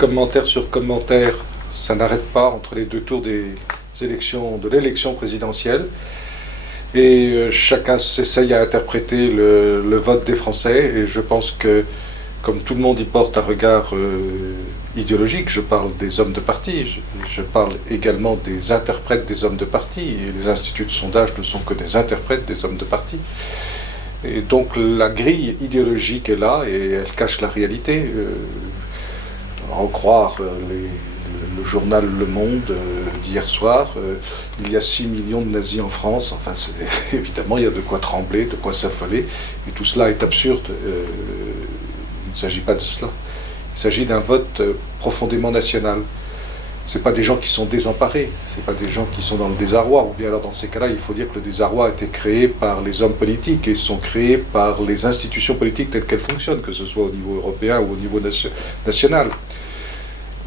commentaire sur commentaire, ça n'arrête pas entre les deux tours des élections, de l'élection présidentielle. Et chacun s'essaye à interpréter le vote des Français. Et je pense que, comme tout le monde y porte un regard idéologique, je parle des hommes de parti, je parle également des interprètes des hommes de parti. Et les instituts de sondage ne sont que des interprètes des hommes de parti. Et donc la grille idéologique est là et elle cache la réalité. En croire le journal Le Monde d'hier soir, il y a 6 millions de nazis en France. Enfin, évidemment, il y a de quoi trembler, de quoi s'affoler. Et tout cela est absurde. Il ne s'agit pas de cela. Il s'agit d'un vote profondément national. Ce n'est pas des gens qui sont désemparés, ce n'est pas des gens qui sont dans le désarroi, ou bien alors dans ces cas-là, il faut dire que le désarroi a été créé par les hommes politiques et sont créés par les institutions politiques telles qu'elles fonctionnent, que ce soit au niveau européen ou au niveau national.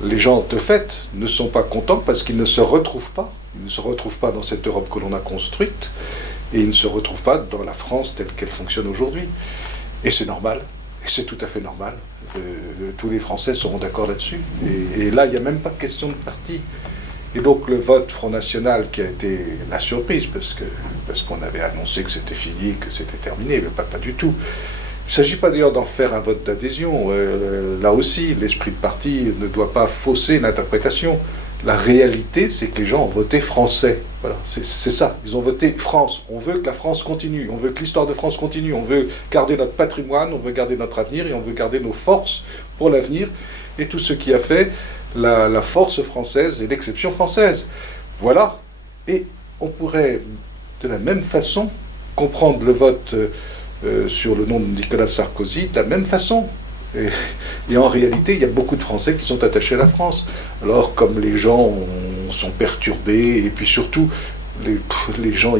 Les gens, de fait, ne sont pas contents parce qu'ils ne se retrouvent pas. Ils ne se retrouvent pas dans cette Europe que l'on a construite et ils ne se retrouvent pas dans la France telle qu'elle fonctionne aujourd'hui. Et c'est normal. Et c'est tout à fait normal. Tous les Français seront d'accord là-dessus. Et là, il n'y a même pas de question de parti. Et donc le vote Front National qui a été la surprise, parce qu'on avait annoncé que c'était fini, que c'était terminé, mais pas du tout. Il ne s'agit pas d'ailleurs d'en faire un vote d'adhésion. Là aussi, l'esprit de parti ne doit pas fausser l'interprétation. La réalité, c'est que les gens ont voté français. Voilà, c'est ça. Ils ont voté France. On veut que la France continue. On veut que l'histoire de France continue. On veut garder notre patrimoine, on veut garder notre avenir et on veut garder nos forces pour l'avenir. Et tout ce qui a fait la force française et l'exception française. Voilà. Et on pourrait, de la même façon, comprendre le vote sur le nom de Nicolas Sarkozy de la même façon. Et en réalité, il y a beaucoup de Français qui sont attachés à la France. Alors, comme les gens sont perturbés, et puis surtout, les gens,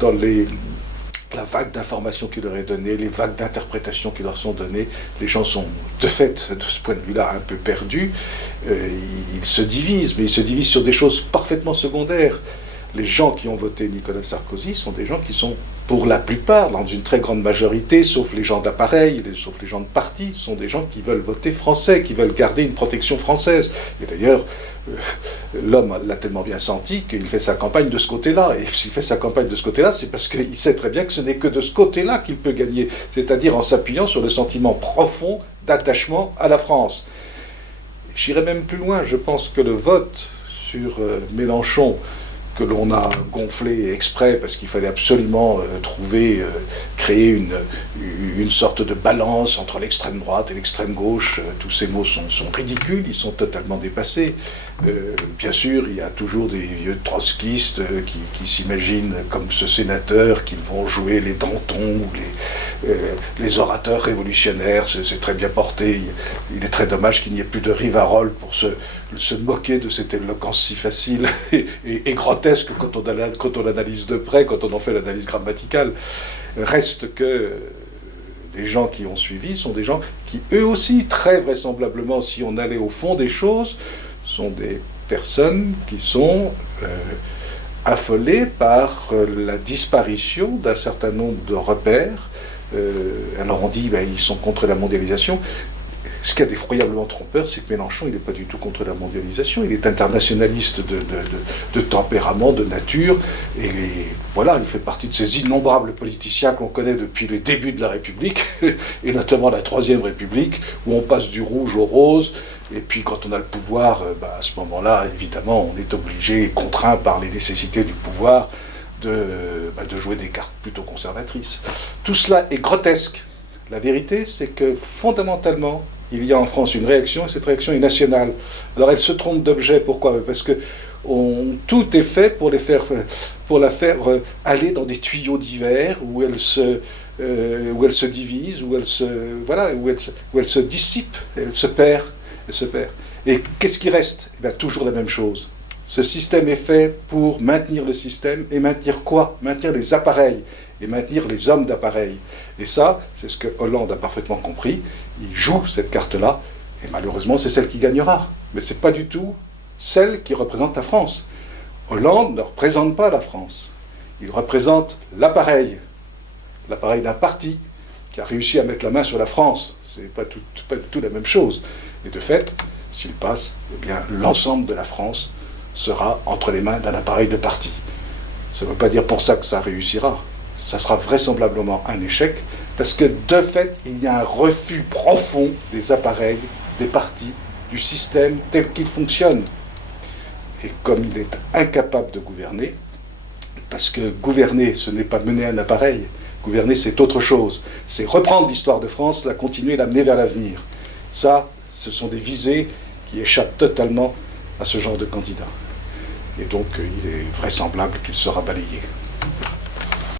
dans la vague d'informations qui leur est donnée, les vagues d'interprétations qui leur sont données, les gens sont, de fait, de ce point de vue-là, un peu perdus. Ils se divisent, mais ils se divisent sur des choses parfaitement secondaires. Les gens qui ont voté Nicolas Sarkozy sont des gens qui sont, pour la plupart, dans une très grande majorité, sauf les gens d'appareil, sauf les gens de parti, sont des gens qui veulent voter français, qui veulent garder une protection française. Et d'ailleurs, l'homme l'a tellement bien senti qu'il fait sa campagne de ce côté-là. Et s'il fait sa campagne de ce côté-là, c'est parce qu'il sait très bien que ce n'est que de ce côté-là qu'il peut gagner, c'est-à-dire en s'appuyant sur le sentiment profond d'attachement à la France. J'irai même plus loin, je pense que le vote sur Mélenchon, que l'on a gonflé exprès parce qu'il fallait absolument créer une sorte de balance entre l'extrême droite et l'extrême gauche. Tous ces mots sont ridicules, ils sont totalement dépassés. Bien sûr, il y a toujours des vieux trotskistes qui s'imaginent comme ce sénateur qu'ils vont jouer les Danton ou les orateurs révolutionnaires. C'est très bien porté. Il est très dommage qu'il n'y ait plus de Rivarol pour se moquer de cette éloquence si facile et grotesque quand on analyse de près, quand on en fait l'analyse grammaticale. Reste que les gens qui ont suivi sont des gens qui, eux aussi, très vraisemblablement, si on allait au fond des choses, sont des personnes qui sont affolées par la disparition d'un certain nombre de repères. Alors on dit, ils sont contre la mondialisation. Ce qui est effroyablement trompeur, c'est que Mélenchon, il n'est pas du tout contre la mondialisation. Il est internationaliste de tempérament, de nature. Et voilà, il fait partie de ces innombrables politiciens qu'on connaît depuis les débuts de la République, et notamment la Troisième République, où on passe du rouge au rose. Et puis quand on a le pouvoir, à ce moment-là, évidemment, on est obligé et contraint par les nécessités du pouvoir de jouer des cartes plutôt conservatrices. Tout cela est grotesque. La vérité, c'est que fondamentalement, il y a en France une réaction, et cette réaction est nationale. Alors elle se trompe d'objet, pourquoi ? Parce que tout est fait pour la faire aller dans des tuyaux divers où elle se divise, où elle se dissipe, elle se perd. Et qu'est-ce qui reste ? Toujours la même chose. Ce système est fait pour maintenir le système, et maintenir quoi ? Maintenir les appareils, et maintenir les hommes d'appareil. Et ça, c'est ce que Hollande a parfaitement compris. Il joue cette carte-là, et malheureusement, c'est celle qui gagnera. Mais ce n'est pas du tout celle qui représente la France. Hollande ne représente pas la France. Il représente l'appareil d'un parti qui a réussi à mettre la main sur la France. Ce n'est pas du tout la même chose. Et de fait, s'il passe, eh bien, l'ensemble de la France sera entre les mains d'un appareil de parti. Ça ne veut pas dire pour ça que ça réussira. Ça sera vraisemblablement un échec, parce que de fait, il y a un refus profond des appareils, des partis, du système tel qu'il fonctionne. Et comme il est incapable de gouverner, parce que gouverner, ce n'est pas mener un appareil, gouverner, c'est autre chose. C'est reprendre l'histoire de France, la continuer, l'amener vers l'avenir. Ça, ce sont des visées qui échappent totalement à ce genre de candidat. Et donc, il est vraisemblable qu'il sera balayé.